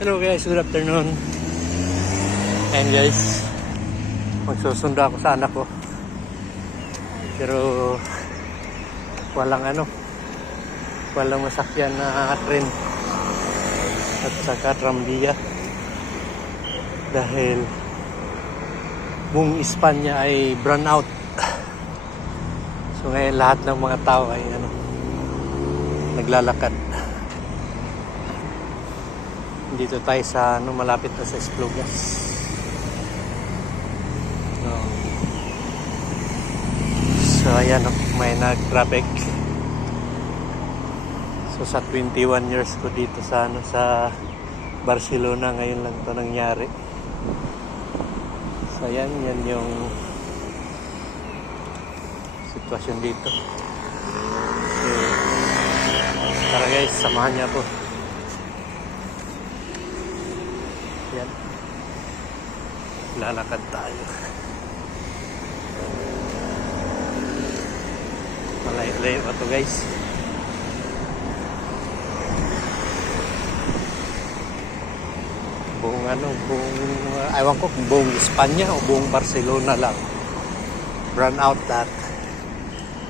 Hello guys, good afternoon. And guys, magsusundo ako sa anak ko. Pero walang masakyan na tren at saka trambiya. Dahil buong Espanya ay brown out. So ngayon lahat ng mga tao ay naglalakad. Dito tayo sa malapit na sa Esplugas. So ayan, may nag-traffic. So sa 21 years ko dito sa sa Barcelona, ngayon lang 'to nangyari. So ayan, yan yung sitwasyon dito. So, tara guys, samahan niyo ako. Yan. Lalakad tayo. Malayo-layo pa to guys. Ewan ko kung buong Espanya o buong Barcelona lang. Brown out lahat.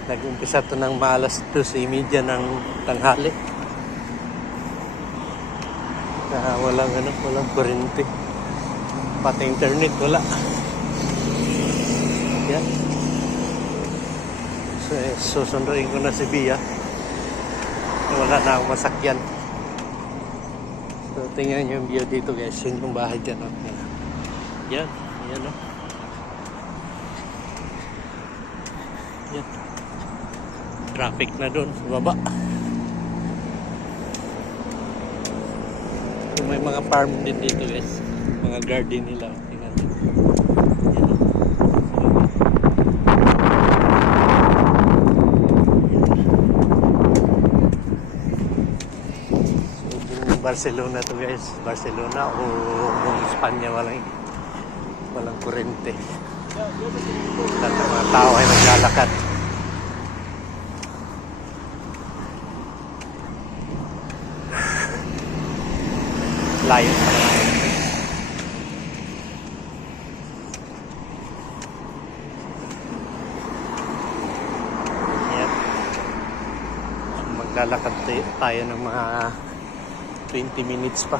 Nag-umpisa to ng maalas 2:30 ng tanghali. Walang kuryente. Pati internet wala. Yan. So, susunduin ko na si Bia. Wala na akong masakyan. So, tingnan nyo yung view dito guys. Yun yung bahay dyan. Yan. Yan o. Yan. Traffic na doon sa baba. May mga farm din dito guys. Mga garden nila. Tingnan nyo. Yan o. Barcelona to guys. Barcelona o buong Espanya walang kurente. Lahat ng mga tao ay naglalakad. Layo pa naman. Yan. Maglalakad tayo ng mga 20 minutes pa.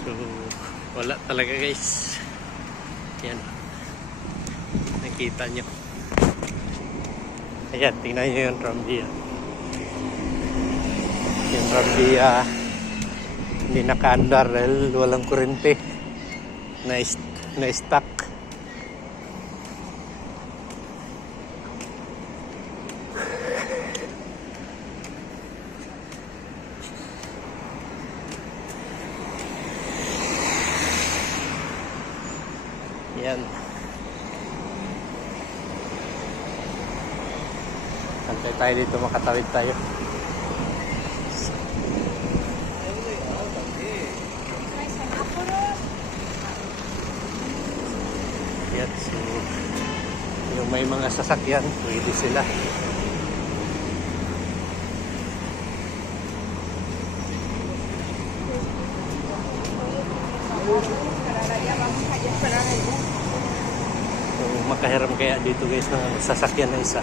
So, wala talaga guys. Yan. Nakita nyo. Ayan, tingnan nyo yung trambiya. Yung trambiya hindi naka-andar dahil walang kurente. Na-stuck. Yan. Santay tayo dito, makatawid tayo. Yan. So, yung may mga sasakyan, pwede sila. So, makahiram kaya dito guys ng sasakyan na isa.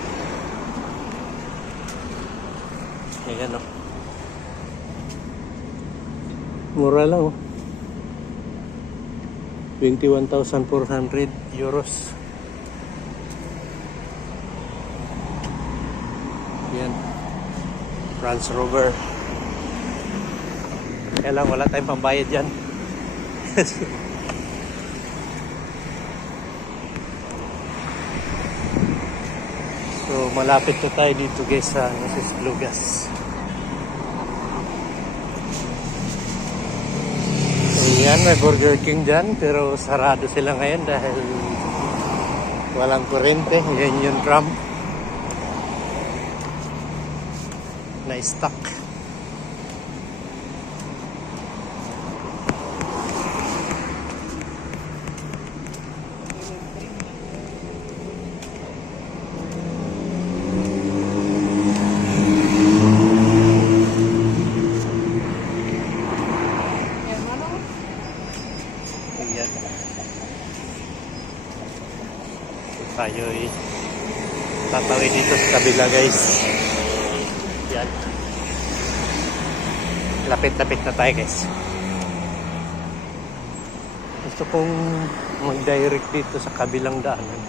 Ayan o. Mura lang o. 21,400 euros. Yan. Range Rover. Kaya lang wala tayong pambayad dyan. So malapit na tayo dito guys sa Esplugas. Ayan, may Burger King dyan pero sarado sila ngayon dahil Walang kurente. Yan yung drum. Na-stuck. Ayan. Tayo'y tatawid dito sa kabila, guys. Yan. Lapit-lapit na tayo, guys. Gusto kong mag-direct dito sa kabilang daanan.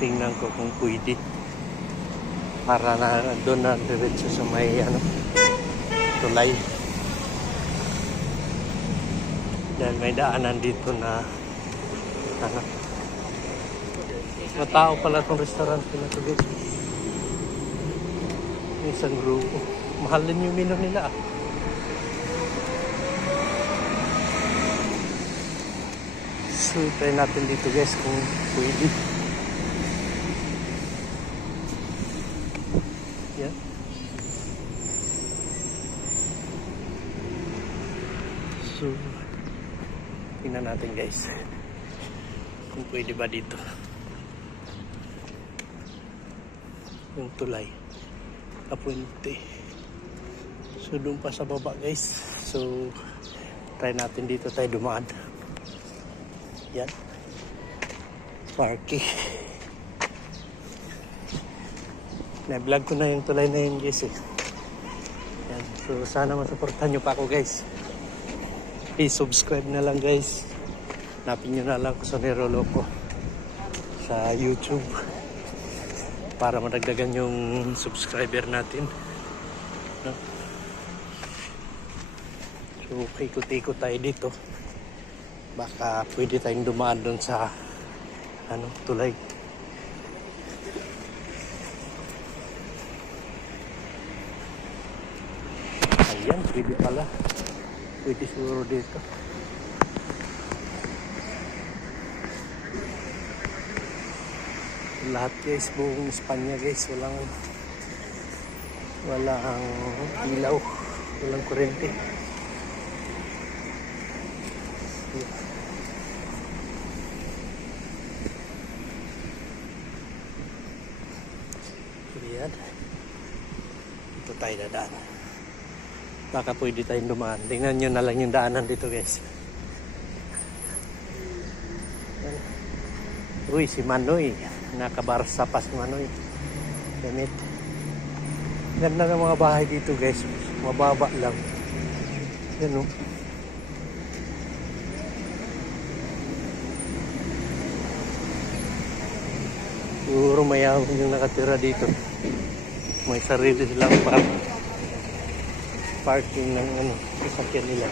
Tingnan ko kung pwede. Para na doon na diretso sa may tulay. Dahil may daanan dito na matao pala itong restaurant na ito, guys. Isang grupo. Mahal din yung menu nila. So, try natin dito, guys, kung pwede. Yan. So, tingnan natin, guys, kung pwede ba dito yung tulay kapunti. So doon pa sa baba, guys. So try natin dito tayo dumaan. Yan, parking. Na-vlog ko na yung tulay na yun, guys, eh. Yan. So sana masuportahan nyo pa ako, guys. Please subscribe na lang, guys. Hanapin nyo na lang ko sa Nirolo ko sa YouTube para madagdagan yung subscriber natin, no? So ikot-ikot tayo dito, baka pwede tayong dumaan doon sa tulay. Ayan, pwede pala, pwede siguro dito. Lahat, guys, buong Espanya, guys, walang ilaw, walang kurente. Ayan, ito tayo dadaan. Baka pwede tayong dumaan. Tingnan nyo na lang yung daanan dito, guys. Uy, si Manoy. Nakabarsa pa si Manoy. Gamit. Ganda ng mga bahay dito, guys. Mababa lang. Yan, oh. Siguro mayaman yung nakatira dito. May sarili silang parking ng sasakyan nila.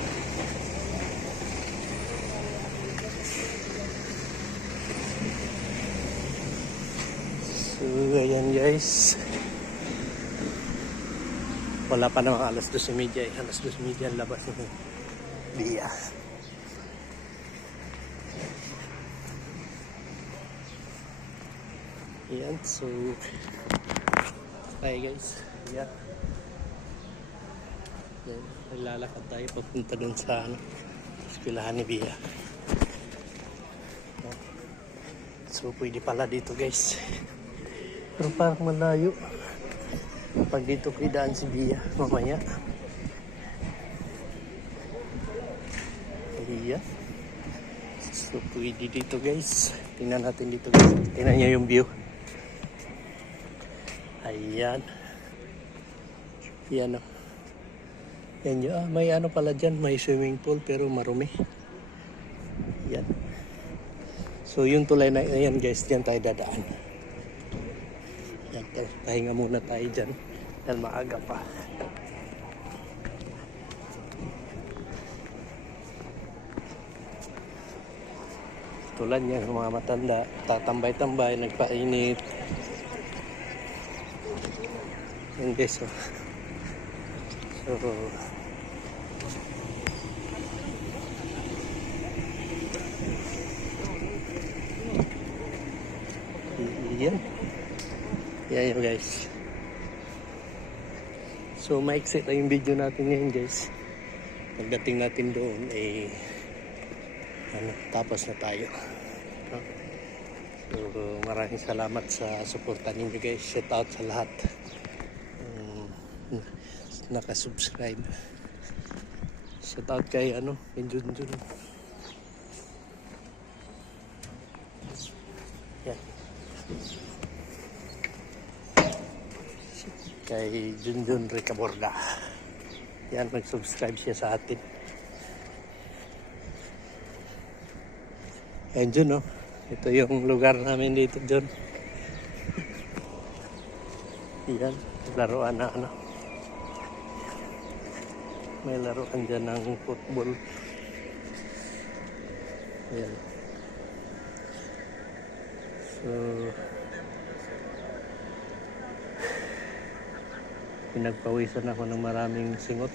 So, ayan, guys. Wala pa namang alas 12:30 eh. Alas 12:30 ang labas ng Bia. Ayan, so tayo, guys. Ayan. Ayan, lalakad tayo papunta dun sa eskwelahan ni Bia. So, pwede pala dito, guys. Pero parang malayo. Pag dito ko idaan si Bia mamaya. Ayan. So, pwede dito, guys. Tingnan natin dito, guys. Tingnan nyo yung view. Ayan. Ayan, oh. Ayan nyo. May pala dyan. May swimming pool pero marumi. Ayan. So, yung tulay na ayan, guys. Diyan tayo dadaan. Ayan, pahinga muna tayo dyan. Dahil maaga pa. Tulad yan, mga matanda. Tatambay-tambay, nagpainit. Ayan, guys, oh. So, Yan. Yan yun guys. So maiksi lang yung video natin ngayon guys. Pagdating natin doon tapos na tayo. No? So maraming salamat sa suporta ninyo guys. Shout out sa lahat nakasubscribe. Shout out kay kay Junjun. Yan. Kay Junjun Ricaborda. Yan, nag-subscribe siya sa atin. Ayan Jun, oh. Ito yung lugar namin dito, Jun. Yan, laruan na May laruan dyan ng football. Yan. So, pinagpawisan ako ng maraming singot.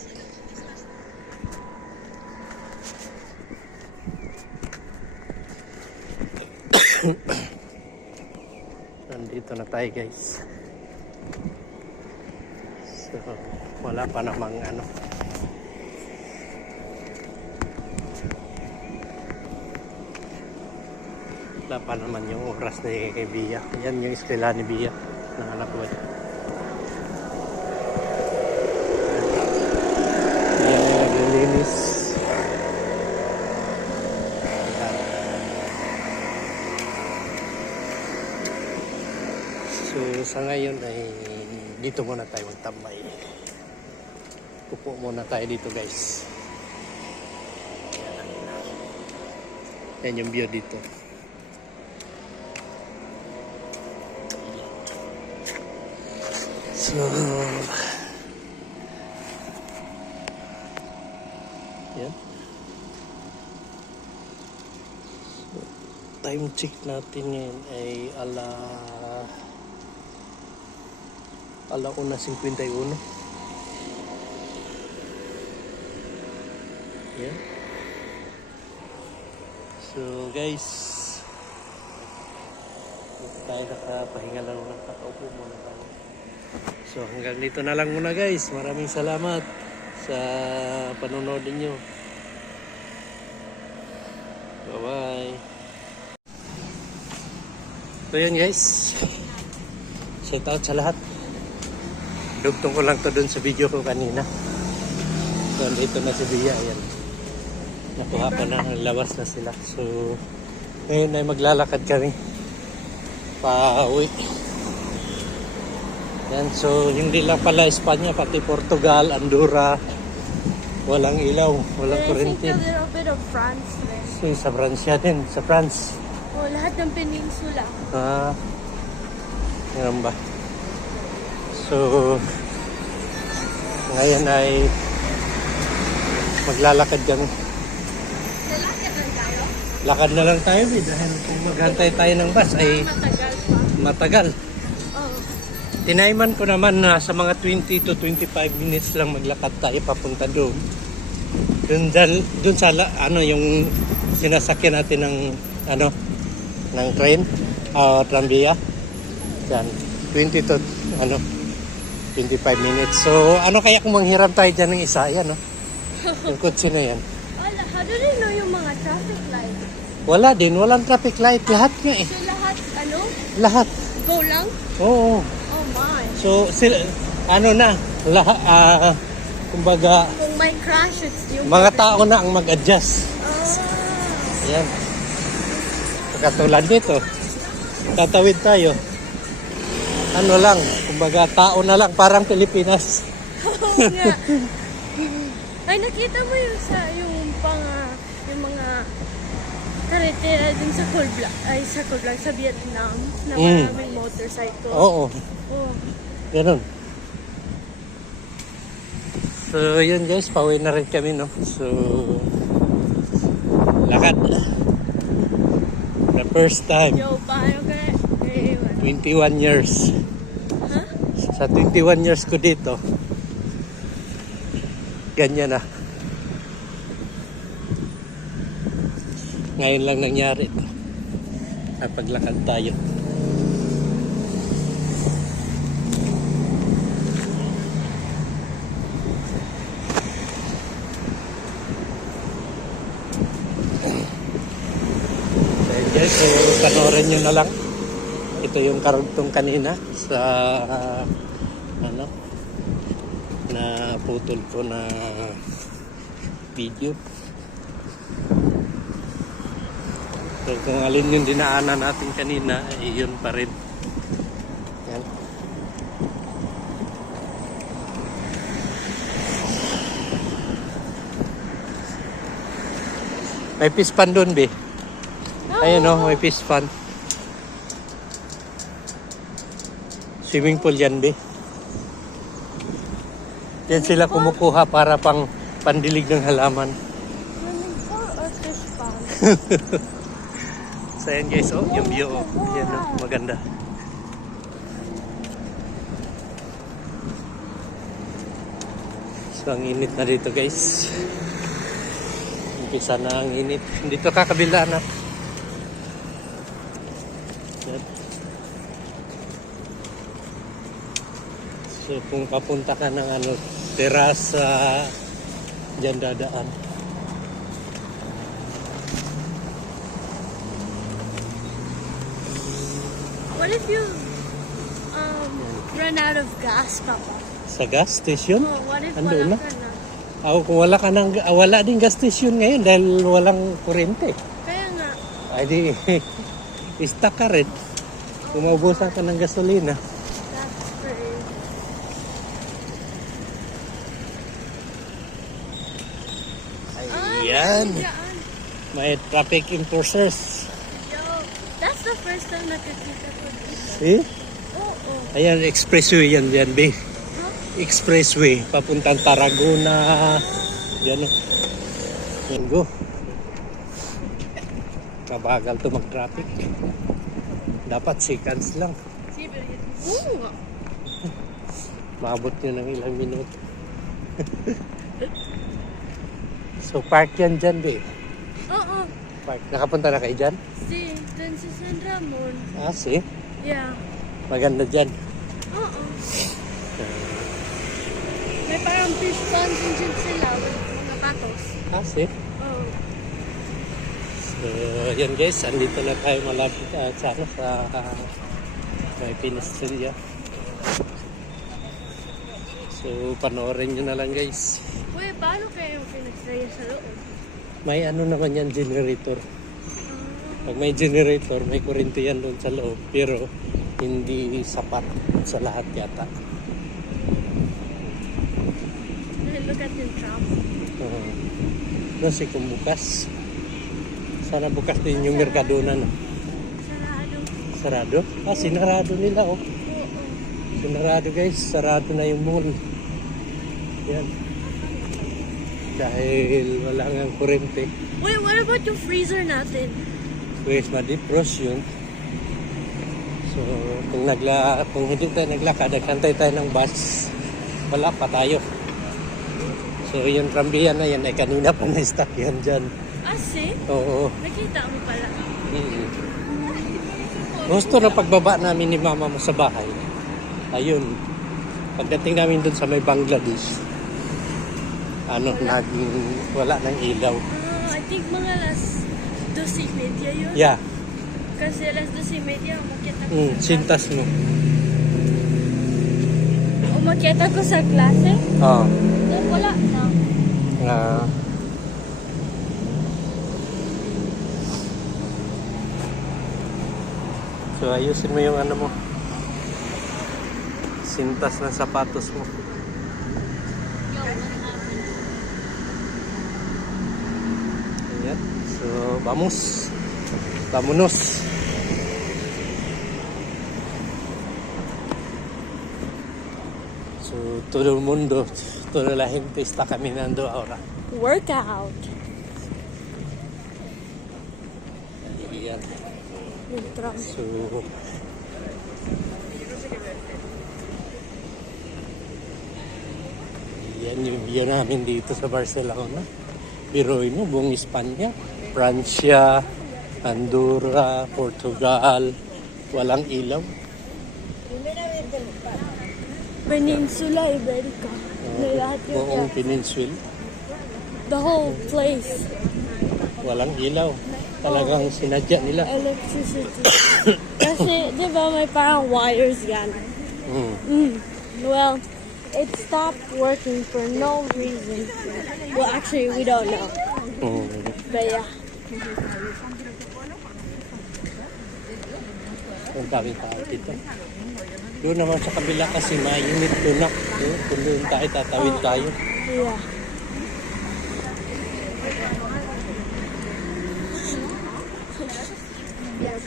Nandito na tayo guys. So, wala pa namang wala pa naman yung oras ni Bia. Yan yung eskwela ni Bia ng anak ko. Yan yung naglilinis. So sa ngayon ay dito muna tayo magtambay. Upo muna tayo dito guys. Yan yung view dito. So, yan. So, time check natin ngayon ay ala 1:51. Yan. So guys, dito tayo nakapahinga lang, nakaupo muna tayo. So hanggang dito na lang muna guys. Maraming salamat sa panonood niyo. Bye bye. So yun guys, shout out sa lahat. Dugtong ko lang to dun sa video ko kanina. So dito na si Bia. Ayan, nakuha pa na, labas na sila. So ngayon ay maglalakad kami pa-uwi. Yan, so hindi lang pala Espanya, pati Portugal, Andorra, walang ilaw, walang kuryente. I think a little bit of France there. So sa Francia din, sa France. Oh, lahat ng peninsula. Yan ba? So ngayon ay maglalakad kami. Lalakad lang tayo? Lakad na lang tayo dahil kung maghantay tayo ng bus ay Matagal pa. matagal. Oh. Tinayman ko naman na sa mga 20 to 25 minutes lang maglakad tayo papunta doon. Doon sa yung sinasakyan natin ng ng train o tramvia. Yan, 20 to 25 minutes. So ano kaya kung manghiram tayo diyan ng isa, yan yung kotse na yan. Wala, how do they know yung mga traffic lights? Wala din, walang traffic light, lahat nga eh. So lahat, Lahat. go lang? Oo. Oh my. So sila lahat kumbaga Kung may crash, it's yung mga tao na ang mag-adjust. Yan. Katulad nito. Tatawid tayo. Lang, kumbaga tao na lang, parang Pilipinas. Oo nga. Ay, nakita mo yung yung mga karetera dun sa Cold sa Vietnam, na maraming motorcycle. Oo. Oh. Ganun. So, yun guys, pauwi na rin kami, no? So, lakad. The first time. Yo, paano ka? 21 years. Huh? Sa 21 years ko dito, ganyan na. Ngayon lang nangyari ito. Napaglakad tayo. panoorin nyo na lang. Ito yung karugtong kanina sa ano na putol ko na video. So kung alin yung dinaanan natin kanina, yun pa rin. Yan. May fish pan doon, be. Ayun o, may fish pan. Swimming pool yan, be. Yan sila kumukuha para pang pandilig ng halaman. Swimming pool or fish pond? So yan guys, oh, yung view, oh. Yan, oh, maganda. So ang init na dito guys. Umpisa na ang init. Dito kakabila na. Yan. So kung papunta ka ng ano, terasa, dyan dadaan. What if you run out of gas, Papa? Sa gas station? Oh, what if Andun wala na. ka na? Ako kung wala ka ng, wala din gas station ngayon dahil walang kuryente. Kaya nga, Ay di, stuck ka rin. Kung maubusan ka ng gasolina. that's great. Ayan. Diyan. May traffic enforcers. Yo, that's the first time nakikita ko dito. See? Oo. Ayan, expressway yan dyan, be. Huh? Expressway, papuntang Tarragona. Yan o. Yan, go. Mabagal to mag-traffic. Dapat seconds lang. Oo. Maabot nyo ng ilang minuto. So, park yan dyan, be. Oo. Park. Nakapunta na kayo dyan? Si, dun si San Ramon. Ah, see? Yeah. Maganda dyan. Oo. May parang fish pond din sila with mga patos. Ah, see? Oo. So, yan guys, andito na tayo malapit sa ano, sa may Pinastrilla. So, panoorin nyo na lang guys. Uy, paano kayo pinagsaya sa loob? May ano naman yan, generator. Pag may generator, may kurente yan doon sa loob. Pero, hindi sapat sa lahat yata. Look at yung trap. Kasi kung bukas, sana bukas din yung Mercadona na. Sarado. Sarado? Ah, sinarado nila oh. Oo. Sinarado guys, sarado na yung mall. Yan. Dahil wala nga kurente. Wait, what about yung freezer natin? Pues ma-defrost yun. So, kung hindi tayo naglakad, nagkantay tayo ng bus, wala pa tayo. So, yung trambiyan na yan, ay kanina pa na-stuck yan dyan. Ah, see? Oo. Nakita mo pala. Gusto na pagbaba namin ni mama mo sa bahay. Ayun. Pagdating namin dun sa may Bangladesh, wala ng ilaw. I think mga alas 12:30 yun. Yeah. Kasi alas 12:30 umakyat ako sa Sintas mo. Umakyat ako sa klase. Oo. Then wala na. So ayusin mo yung ano mo. Sintas ng sapatos mo. Ayan. So vamos. Vámonos. So todo el mundo, toda la gente está caminando ahora. Workout. Ayan. Yung tram. So, yan yung view namin dito sa Barcelona. Biruin mo, buong Espanya, Francia, Andorra, Portugal, walang ilaw. Peninsula Iberica. Na lahat yun Buong yan. peninsula, The whole place. walang ilaw. Talagang sinadya nila. Electricity. Kasi, di ba, may parang wires yan. Well, it stopped working for no reason. Well, actually, we don't know. But yeah. Ang daming tao dito. Doon naman sa kabila kasi mainit doon na. Kung doon tayo, tatawid tayo. Yeah.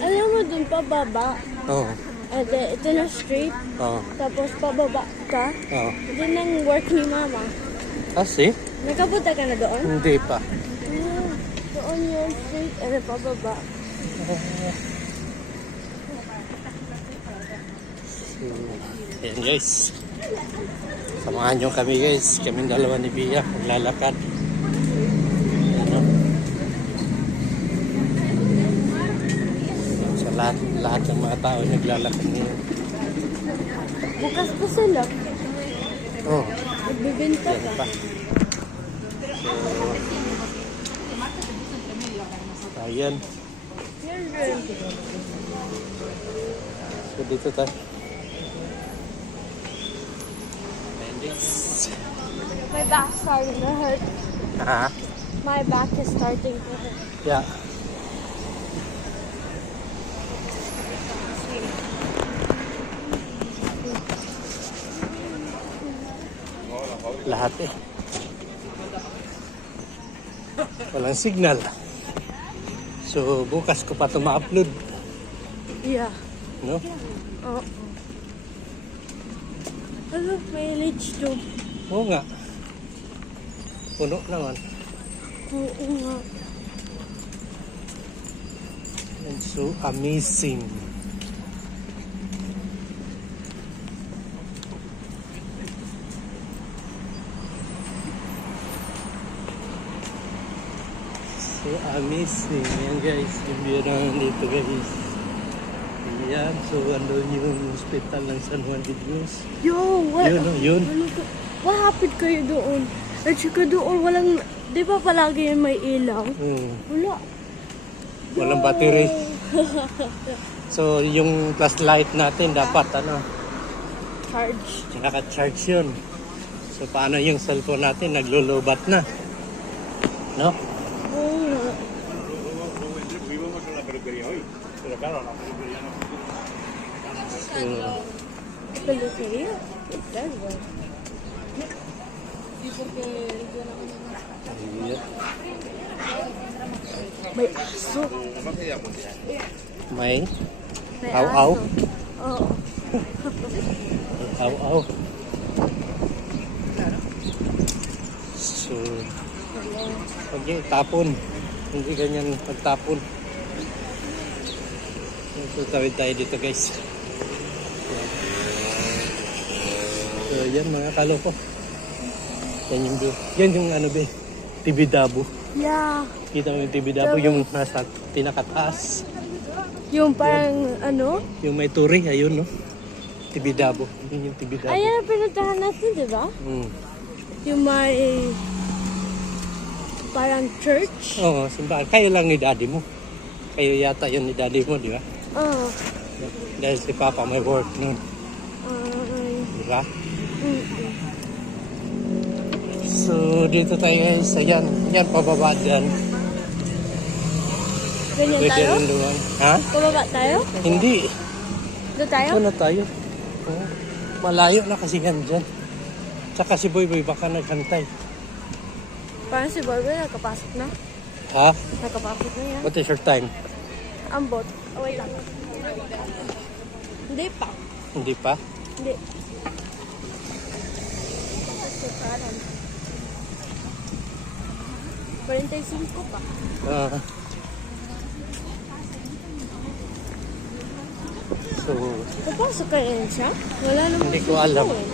Alam mo dun pababa, Oo. ito na street, Oo. tapos pababa ka, Oo. dun ang work ni mama. Kasi, Nakapunta ka na doon? hindi pa. Doon yung street, pababa. Ayan guys. Samahan nyo kami guys. Kaming dalawa ni Bia. Maglalakad. Ayan o. Sa lahat ng mga tao naglalakad ngayon. Bukas pa sila. Oh, Nagbibinta yan ka. pa. So, ayan. Yan rin. So dito tayo. Ayan guys. My back's starting to hurt. Ah, My back is starting to hurt. yeah. Lahat eh. Walang signal. So bukas ko pa ito ma-upload. Yeah. No? Oo. Ano, may leech tube. Oo nga. Puno naman. Oo nga. And so amazing. So amazing. Yan guys. Yung view naman dito guys. Yan. So andun yung hospital ng San Juan de Dios. Yo, what? Yun o, yun. What happened kayo doon? At saka doon, walang, di ba palagi yan may ilaw? Wala. Walang battery. So yung flashlight natin dapat Charge. naka-charge yun. So paano yung cellphone natin naglulubat na? No? Oo nga. So, Peluquería? It does work. ayan. May aso. May May Aw-aw? aso. Oo. aw-aw. So, okay, tapon. Hindi ganyan pagtapon. So, tawid tayo dito guys. So, yan mga kaloko. Yan yung view. Yan yung ano be, Tibidabo. Yeah. Kita mo yung Tibidabo, yung nasa pinakataas. Yung parang ano? Yung may turi, ayun no. Tibidabo. Yun yung Tibidabo. Ayan ang pinuntahan natin, di ba? Yung may parang church. Oo, simbahan. Kayo lang ni daddy mo. Kayo yata yun ni daddy mo, di ba? Oo. Dahil si Papa may work nun. Di ba? So, dito tayo guys. Ayan. Ayan, pababa dyan. Ganyan Pwede tayo? rin doon. Ha? Pababa tayo? Hindi. Doon tayo? Ito na tayo. Oo. Malayo na kasi yan dyan. Tsaka si Boy Boy baka naghantay. Parang si Barbie nakapasok na. Ha? Nakapasok na yan. What is your time? Ambot. Oh, wait lang. Hindi pa. Hindi pa? Hindi. 45 pa. So, Papasok ka rin siya? Wala naman Hindi ko siya alam. dito eh.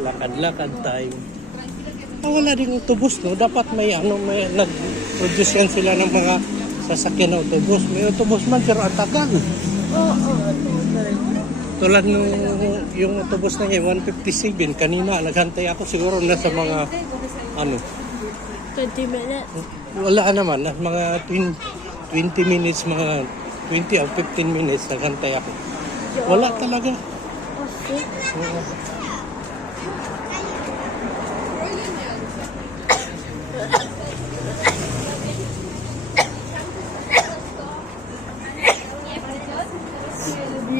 lakad-lakad tayo. Wala din autobus, no? Dapat may nag-produce yan sila ng mga sasakyan na autobus. May autobus man, pero ang tagal. Oo. Tulad nung yung autobus na yun, 157, kanina naghantay ako siguro na sa mga 20 minutes. wala naman, mga 20 minutes, mga 20 o 15 minutes naghantay ako. Wala talaga. Oh, see? Oo.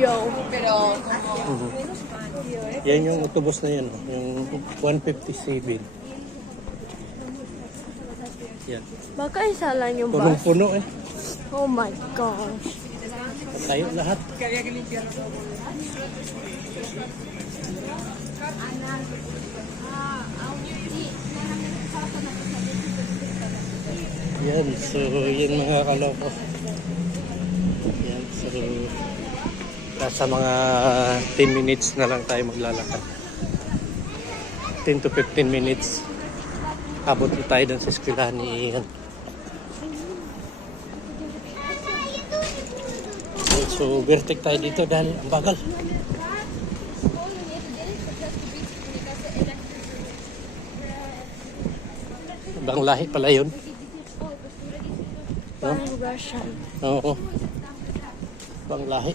Yo. Yan yung autobus na yan, yung 157. Yan. Baka isa lang yung bus. Punong-puno eh. Oh my gosh. Tayo lahat. Yan, so yan mga kaloko. Yan, so nasa mga 10 minutes na lang tayo maglalakad. 10 to 15 minutes. Abot na tayo dun sa eskwelahan ni Ian. So, vertic tayo dito dahil ang bagal. Ibang lahi pala yun. No? Parang Russian. Oo. Ibang lahi.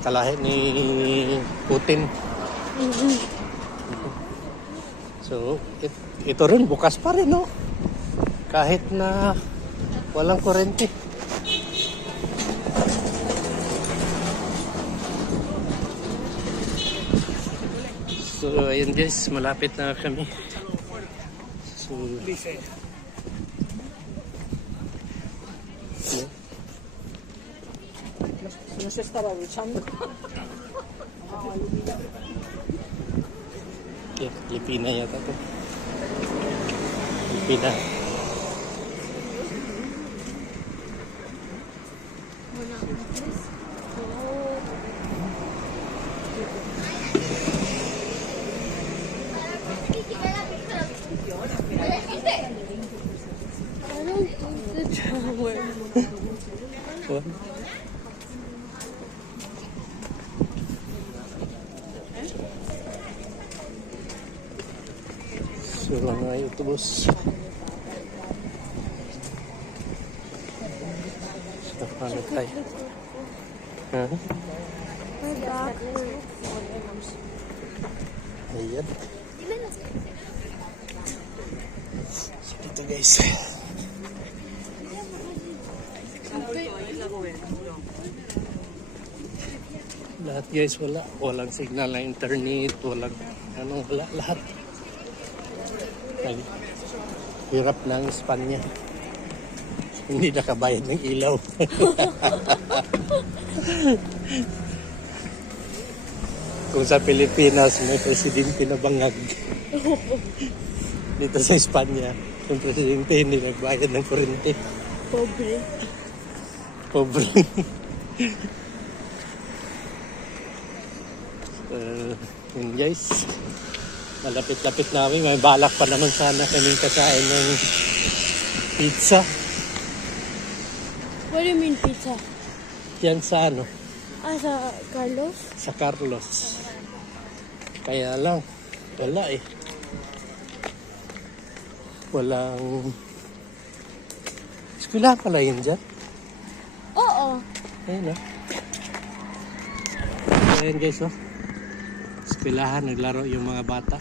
Kalahi ni Putin. So, ito rin bukas pa rin, no? Kahit na walang kurente. So, ayun guys, malapit na kami. So, yeah, Pilipina yata to. Pilipina. I don't think the tower. What? So, mga autobus. So, paano tayo? Huh? My back hurts. Ayan. So, dito guys. Lahat guys, wala. Walang signal na internet, walang wala lahat. Hirap ng Espanya. Hindi nakabayad ng ilaw. Kung sa Pilipinas may presidente na bangag. Dito sa Espanya, yung presidente hindi nagbayad ng kuryente. Pobre. Pobre. Yun guys, malapit-lapit na kami. May balak pa naman sana kaming kakain ng pizza. What do you mean pizza? Yan sa Sa Carlos? sa Carlos. Kaya lang, wala eh. Walang eskwela pala yun dyan. Oo. Ayun Ayan guys, eskwelahan, naglaro yung mga bata.